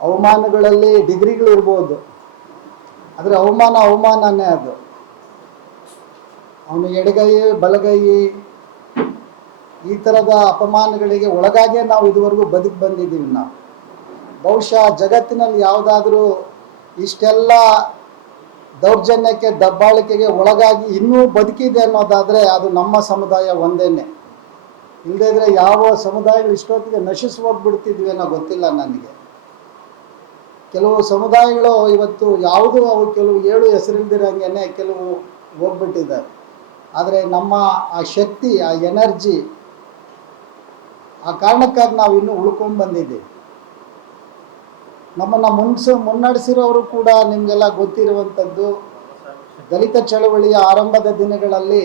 ಅವಮಾನಗಳಲ್ಲಿ ಡಿಗ್ರಿಗಳು ಇರ್ಬೋದು. ಆದರೆ ಅವಮಾನ ಅವಮಾನನೇ ಅದು. ಅವನು ಎಡಗೈ, ಬಲಗೈ, ಈ ಥರದ ಅಪಮಾನಗಳಿಗೆ ಒಳಗಾಗೇ ನಾವು ಇದುವರೆಗೂ ಬದುಕು ಬಂದಿದ್ದೀವಿ ನಾವು. ಬಹುಶಃ ಜಗತ್ತಿನಲ್ಲಿ ಯಾವುದಾದ್ರೂ ಇಷ್ಟೆಲ್ಲ ದೌರ್ಜನ್ಯಕ್ಕೆ, ದಬ್ಬಾಳಿಕೆಗೆ ಒಳಗಾಗಿ ಇನ್ನೂ ಬದುಕಿದೆ ಅನ್ನೋದಾದರೆ ಅದು ನಮ್ಮ ಸಮುದಾಯ ಒಂದೇನೆ. ಇಲ್ಲದೇ ಇದ್ರೆ ಯಾವ ಸಮುದಾಯಗಳು ಇಷ್ಟೊತ್ತಿಗೆ ನಶಿಸಿ ಹೋಗ್ಬಿಡ್ತಿದ್ವಿ ಅನ್ನೋ ಗೊತ್ತಿಲ್ಲ ನನಗೆ. ಕೆಲವು ಸಮುದಾಯಗಳು ಇವತ್ತು ಯಾವುದು ಅವು ಕೆಲವು ಏಳು ಹೆಸರಿಲ್ದಿರಂಗೆ ಕೆಲವು ಹೋಗ್ಬಿಟ್ಟಿದ್ದಾರೆ. ಆದರೆ ನಮ್ಮ ಆ ಶಕ್ತಿ, ಆ ಎನರ್ಜಿ, ಆ ಕಾರಣಕ್ಕಾಗಿ ನಾವು ಇನ್ನೂ ಉಳ್ಕೊಂಡು ಬಂದಿದ್ದೀವಿ. ನಮ್ಮನ್ನು ಮುನ್ಸ, ಮುನ್ನಡೆಸಿರೋರು ಕೂಡ ನಿಮಗೆಲ್ಲ ಗೊತ್ತಿರುವಂಥದ್ದು, ದಲಿತ ಚಳವಳಿಯ ಆರಂಭದ ದಿನಗಳಲ್ಲಿ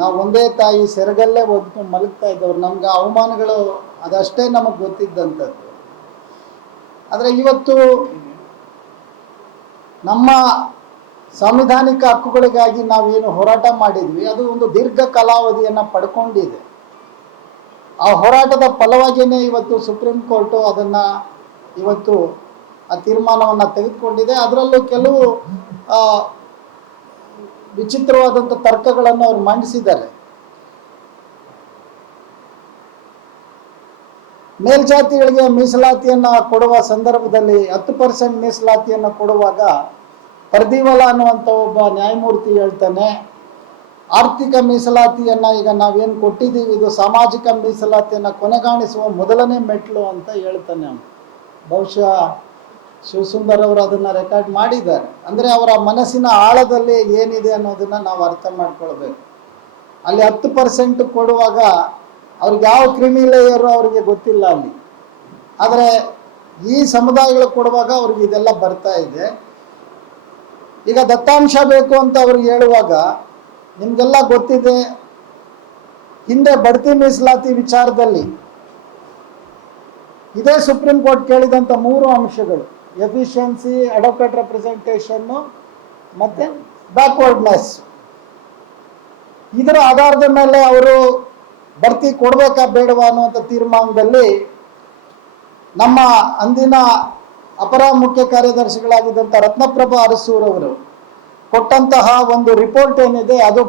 ನಾವು ಒಂದೇ ತಾಯಿ ಸೆರಗಲ್ಲೇ ಒದ್ದು ಮಲಗ್ತಾ ಇದ್ದವ್ರು. ನಮ್ಗೆ ಅವಮಾನಗಳು ಅದಷ್ಟೇ ನಮಗೆ ಗೊತ್ತಿದ್ದಂಥದ್ದು. ಆದರೆ ಇವತ್ತು ನಮ್ಮ ಸಾಂವಿಧಾನಿಕ ಹಕ್ಕುಗಳಿಗಾಗಿ ನಾವೇನು ಹೋರಾಟ ಮಾಡಿದ್ವಿ, ಅದು ಒಂದು ದೀರ್ಘ ಕಾಲಾವಧಿಯನ್ನು ಪಡ್ಕೊಂಡಿದೆ. ಆ ಹೋರಾಟದ ಫಲವಾಗಿಯೇ ಇವತ್ತು ಸುಪ್ರೀಂ ಕೋರ್ಟು ಅದನ್ನು ಇವತ್ತು ಆ ತೀರ್ಮಾನವನ್ನು ತೆಗೆದುಕೊಂಡಿದೆ. ಅದರಲ್ಲೂ ಕೆಲವು ವಿಚಿತ್ರವಾದಂಥ ತರ್ಕಗಳನ್ನು ಅವ್ರು ಮಂಡಿಸಿದ್ದಾರೆ. ಮೇಲ್ಜಾತಿಗಳಿಗೆ ಮೀಸಲಾತಿಯನ್ನು ಕೊಡುವ ಸಂದರ್ಭದಲ್ಲಿ ಹತ್ತು ಪರ್ಸೆಂಟ್ ಮೀಸಲಾತಿಯನ್ನು ಕೊಡುವಾಗ ಪರ್ದಿವಲ ಅನ್ನುವಂಥ ಒಬ್ಬ ನ್ಯಾಯಮೂರ್ತಿ ಹೇಳ್ತಾನೆ, ಆರ್ಥಿಕ ಮೀಸಲಾತಿಯನ್ನು ಈಗ ನಾವೇನು ಕೊಟ್ಟಿದ್ದೀವಿ, ಇದು ಸಾಮಾಜಿಕ ಮೀಸಲಾತಿಯನ್ನು ಕೊನೆಗಾಣಿಸುವ ಮೊದಲನೇ ಮೆಟ್ಲು ಅಂತ ಹೇಳ್ತಾನೆ ಅವನು. ಬಹುಶಃ ಶಿವಸುಂದರ್ ಅವರು ಅದನ್ನು ರೆಕಾರ್ಡ್ ಮಾಡಿದ್ದಾರೆ. ಅಂದರೆ ಅವರ ಮನಸ್ಸಿನ ಆಳದಲ್ಲಿ ಏನಿದೆ ಅನ್ನೋದನ್ನು ನಾವು ಅರ್ಥ ಮಾಡ್ಕೊಳ್ಬೇಕು. ಅಲ್ಲಿ ಹತ್ತು ಪರ್ಸೆಂಟ್ ಕೊಡುವಾಗ ಅವ್ರಿಗೆ ಯಾವ ಕ್ರಿಮಿ ಲೇಯರು ಅವರಿಗೆ ಗೊತ್ತಿಲ್ಲ ಅಲ್ಲಿ. ಆದರೆ ಈ ಸಮುದಾಯಗಳು ಕೊಡುವಾಗ ಅವ್ರಿಗೆ ಇದೆಲ್ಲ ಬರ್ತಾ ಇದೆ. ಈಗ ದತ್ತಾಂಶ ಬೇಕು ಅಂತ ಅವ್ರಿಗೆ ಹೇಳುವಾಗ ನಿಮಗೆಲ್ಲ ಗೊತ್ತಿದೆ, ಹಿಂದೆ ಬಡ್ತಿ ಮೀಸಲಾತಿ ವಿಚಾರದಲ್ಲಿ ಇದೇ ಸುಪ್ರೀಂ ಕೋರ್ಟ್ ಕೇಳಿದಂಥ ಮೂರು ಅಂಶಗಳು, ಎಫಿಷಿಯನ್ಸಿ ಅಡೋಕೇಟ್ ರೆಪ್ರೆಸೆಂಟೇಷನ್ನು ಮತ್ತು ಬ್ಯಾಕ್ವರ್ಡ್ನೆಸ್. ಇದರ ಆಧಾರದ ಮೇಲೆ ಅವರು ಭರ್ತಿ ಕೊಡಬೇಕಾ ಬೇಡವಾ ಅನ್ನುವಂಥ ತೀರ್ಮಾನದಲ್ಲಿ ನಮ್ಮ ಅಂದಿನ ಅಪರ ಮುಖ್ಯ ಕಾರ್ಯದರ್ಶಿಗಳಾಗಿದ್ದಂಥ ರತ್ನಪ್ರಭಾ ಅರಸೂರವರು ಕೊಟ್ಟಂತಹ ಒಂದು ರಿಪೋರ್ಟ್ ಏನಿದೆ, ಅದು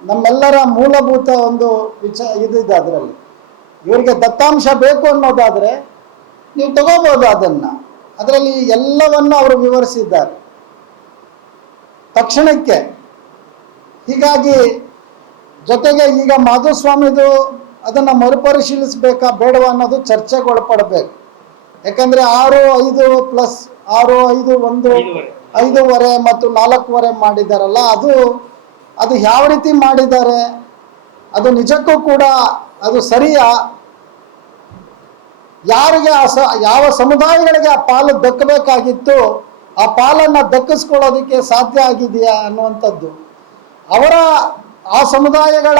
ನಮ್ಮೆಲ್ಲರ ಮೂಲಭೂತ ಒಂದು ವಿಚ ಇದಿದೆ ಅದರಲ್ಲಿ. ಇವರಿಗೆ ದತ್ತಾಂಶ ಬೇಕು ಅನ್ನೋದಾದರೆ ನೀವು ತಗೋಬೋದು ಅದನ್ನು. ಅದರಲ್ಲಿ ಎಲ್ಲವನ್ನು ಅವರು ವಿವರಿಸಿದ್ದಾರೆ. ತಕ್ಷಣಕ್ಕೆ ಹೀಗಾಗಿ ಜೊತೆಗೆ ಈಗ ಮಾಧುಸ್ವಾಮಿದು ಅದನ್ನು ಮರುಪರಿಶೀಲಿಸಬೇಕಾ ಬೇಡವಾ ಅನ್ನೋದು ಚರ್ಚೆಗೆ ಒಳಪಡಬೇಕು. ಯಾಕಂದರೆ ಆರು ಐದು ಪ್ಲಸ್ ಆರು ಐದು ಒಂದು ಐದೂವರೆ. ಮತ್ತು ನಾಲ್ಕೂವರೆ ಮಾಡಿದಾರಲ್ಲ ಅದು ಅದು ಯಾವ ರೀತಿ ಮಾಡಿದ್ದಾರೆ? ಅದು ನಿಜಕ್ಕೂ ಕೂಡ ಅದು ಸರಿಯಾ? ಯಾರಿಗೆ ಆ ಸ ಯಾವ ಸಮುದಾಯಗಳಿಗೆ ಆ ಪಾಲು ದಕ್ಕಬೇಕಾಗಿತ್ತು? ಆ ಪಾಲನ್ನು ದಕ್ಕಿಸ್ಕೊಳ್ಳೋದಕ್ಕೆ ಸಾಧ್ಯ ಆಗಿದೆಯಾ ಅನ್ನುವಂಥದ್ದು. ಅವರ ಆ ಸಮುದಾಯಗಳ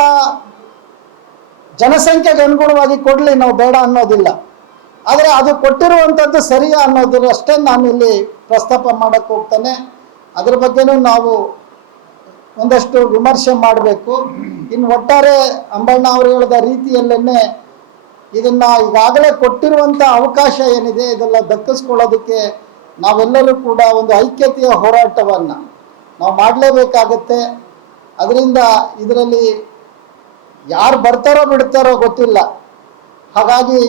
ಜನಸಂಖ್ಯೆಗೆ ಅನುಗುಣವಾಗಿ ಕೊಡಲಿ ನಾವು ಬೇಡ ಅನ್ನೋದಿಲ್ಲ. ಆದರೆ ಅದು ಕೊಟ್ಟಿರುವಂಥದ್ದು ಸರಿಯಾ ಅನ್ನೋದ್ರ ಅಷ್ಟೇ ನಾನು ಇಲ್ಲಿ ಪ್ರಸ್ತಾಪ ಮಾಡಕ್ಕೆ ಹೋಗ್ತೇನೆ. ಅದ್ರ ಬಗ್ಗೆನೂ ನಾವು ಒಂದಷ್ಟು ವಿಮರ್ಶೆ ಮಾಡಬೇಕು. ಇನ್ನು ಒಟ್ಟಾರೆ ಅಂಬಣ್ಣ ಅವರು ಹೇಳಿದ ರೀತಿಯಲ್ಲೇ ಇದನ್ನ ಈಗಾಗಲೇ ಕೊಟ್ಟಿರುವಂಥ ಅವಕಾಶ ಏನಿದೆ, ಇದೆಲ್ಲ ದಕ್ಕಿಸ್ಕೊಳ್ಳೋದಕ್ಕೆ ನಾವೆಲ್ಲರೂ ಕೂಡ ಒಂದು ಐಕ್ಯತೆಯ ಹೋರಾಟವನ್ನು ನಾವು ಮಾಡಲೇಬೇಕಾಗತ್ತೆ. ಅದರಿಂದ ಇದರಲ್ಲಿ ಯಾರು ಬರ್ತಾರೋ ಬಿಡ್ತಾರೋ ಗೊತ್ತಿಲ್ಲ. ಹಾಗಾಗಿ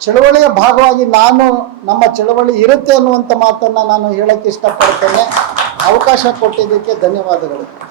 ಚಳವಳಿಯ ಭಾಗವಾಗಿ ನಾನು ನಮ್ಮ ಚಳವಳಿ ಇರುತ್ತೆ ಅನ್ನುವಂಥ ಮಾತನ್ನು ನಾನು ಹೇಳಕ್ಕೆ ಇಷ್ಟಪಡ್ತೇನೆ. ಅವಕಾಶ ಕೊಟ್ಟಿದ್ದಕ್ಕೆ ಧನ್ಯವಾದಗಳು.